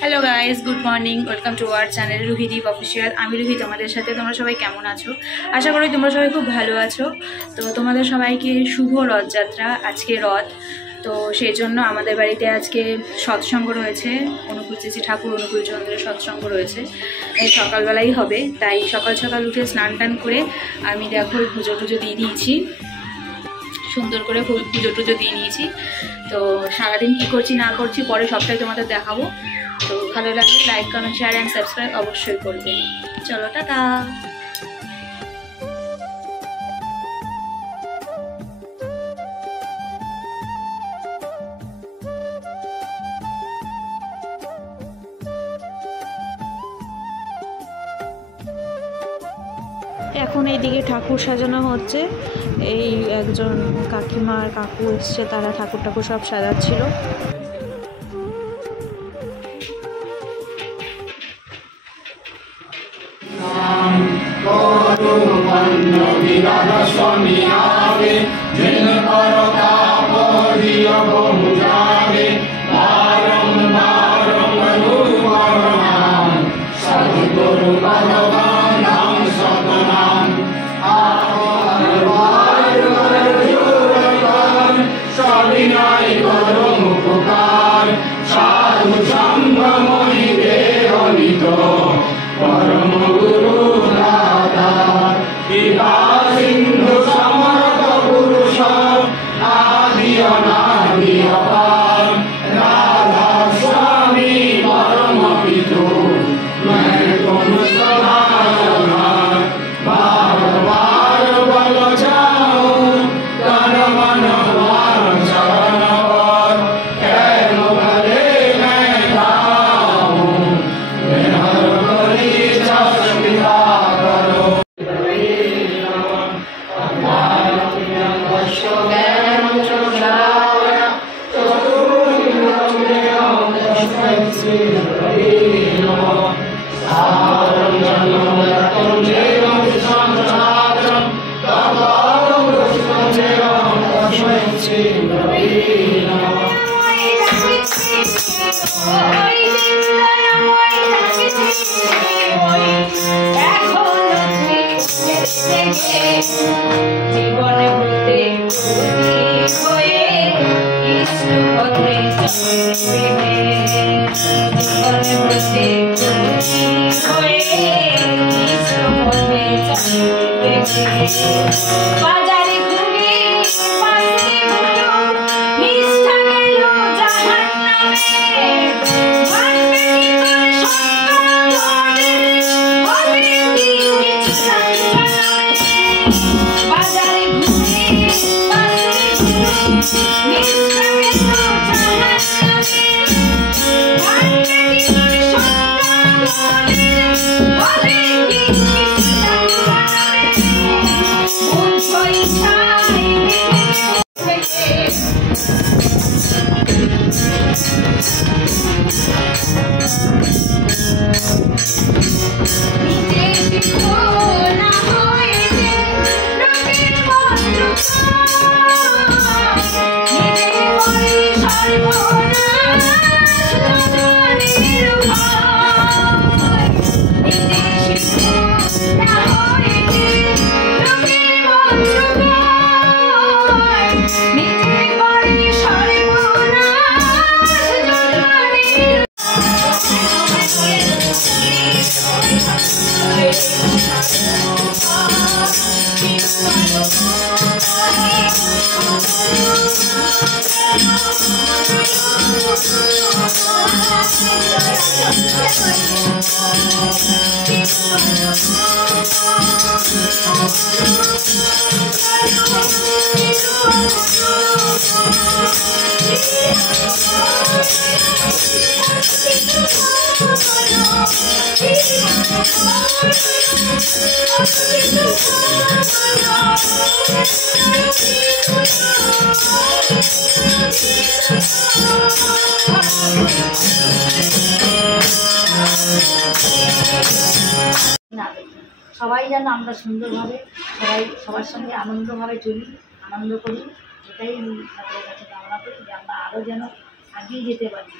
Hello guys, good morning, welcome to our channel Ruhideep official. আমি রুহি, তোমাদের সাথে। তোমরা সবাই কেমন আছো? আশা করি তোমরা সবাই খুব ভালো আছো। তো তোমাদের সবাইকে শুভ রথযাত্রা। আজকে রথ, তো সেই জন্য আমাদের বাড়িতে আজকে সৎসঙ্গ রয়েছে। অনুকূল চেচি ঠাকুর অনুকূল চন্দ্রের সৎসঙ্গ রয়েছে, এই সকালবেলাই হবে। তাই সকাল সকাল উঠে স্নান টান করে আমি দেখো পুজো টুজো দিয়ে দিয়েছি, সুন্দর করে পুজো টুজো দিয়ে নিয়েছি। তো সারাদিন কী করছি না করছি পরে সবটাই তোমাদের দেখাবো। তো ভালো লাগলে like, comment, share and subscribe অবশ্যই করবে। চলো, টাটা। এখন এইদিকে ঠাকুর সাজানো হচ্ছে। এই একজন কাকিমা আর কাকু এসছে, তারা ঠাকুর সব সাজাচ্ছিল। জীবনে হতে হয়ে কৃষ্ণ পথে বাজারে ঘুরে নিষ্ঠা গেল জাহান্নামে। সবাই যেন আমরা সুন্দরভাবে সবার সঙ্গে আনন্দভাবে চলি, আনন্দ করি, এটাই ঠাকুরের কাছে কামনা করি যে আমরা আরও যেন এগিয়ে যেতে পারি।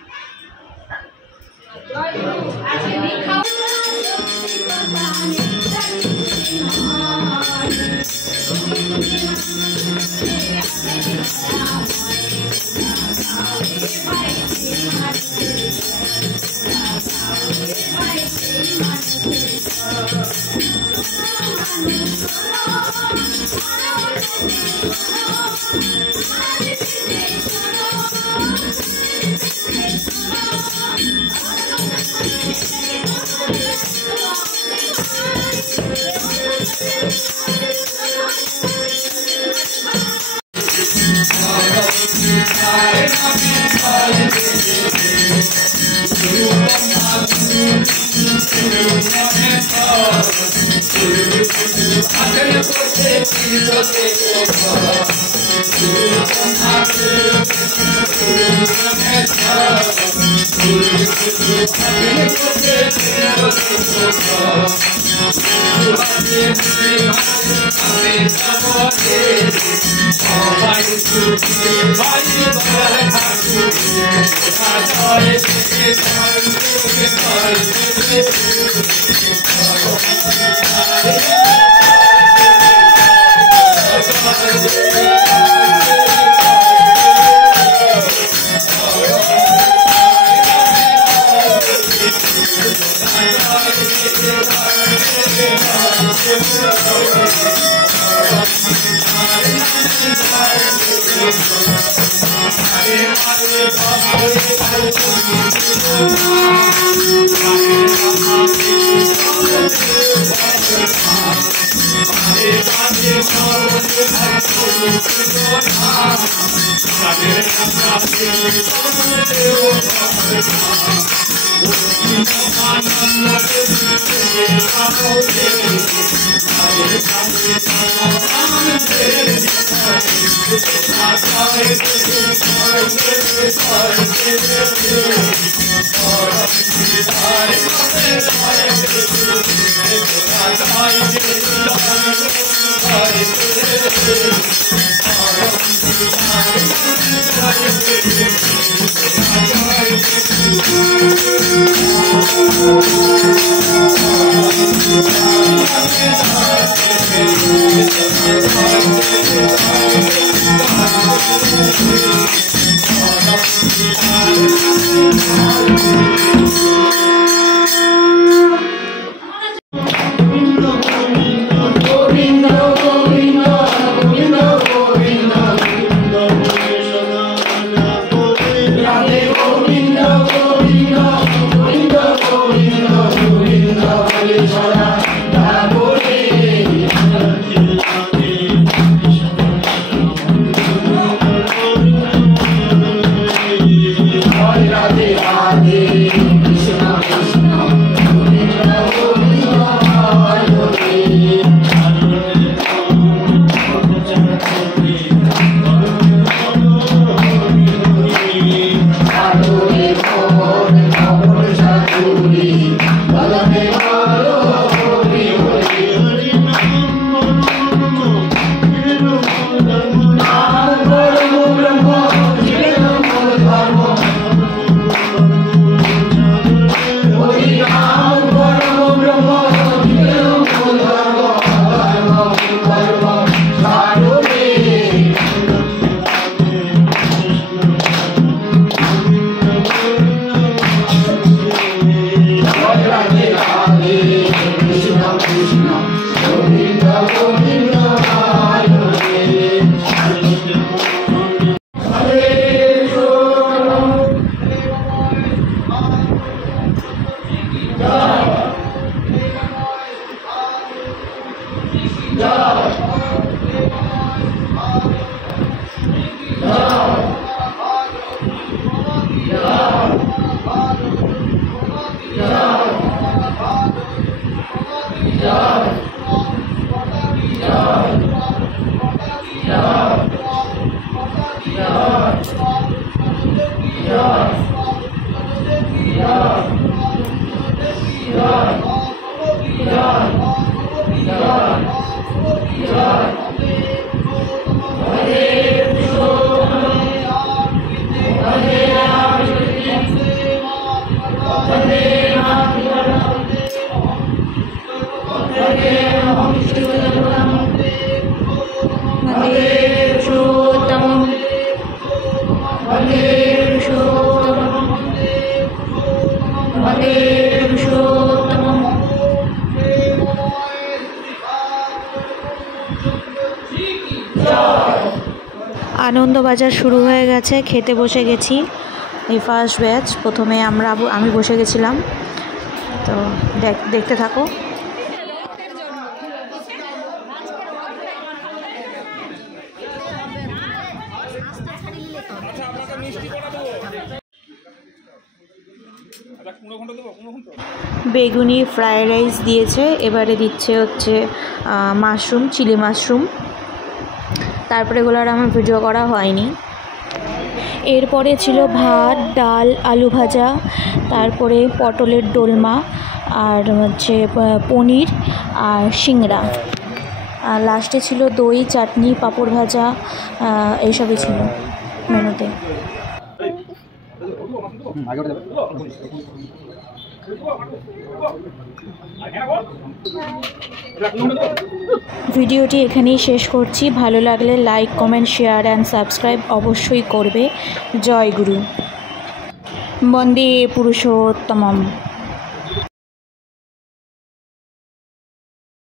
বন্দে পুরুষোত্তমম বন্দে পুরুষোত্তমম। আনন্দবাজার শুরু হয়ে গেছে, খেতে বসে গেছি। এই ফার্স্ট ব্যাচ, প্রথমে আমি বসে গেছিলাম, তো দেখতে থাকো। বেগুনি ফ্রায়েড রাইস দিয়েছে, এবারে দিচ্ছে হচ্ছে মাশরুম, চিলি মাশরুম। তারপরে এগুলো আর আমার ভিডিও করা হয়নি। এরপরে ছিল ভাত, ডাল, আলু ভাজা, তারপরে পটলের দোলমা, আর হচ্ছে পনির আর সিংড়া, আর লাস্টে ছিল দই, চাটনি, পাঁপড় ভাজা, এইসবই ছিল মেনুতে। ভিডিওটি এখানেই শেষ করছি। ভালো লাগলে like, comment, share and subscribe অবশ্যই করবে। জয় গুরু। বন্দে পুরুষোত্তমম।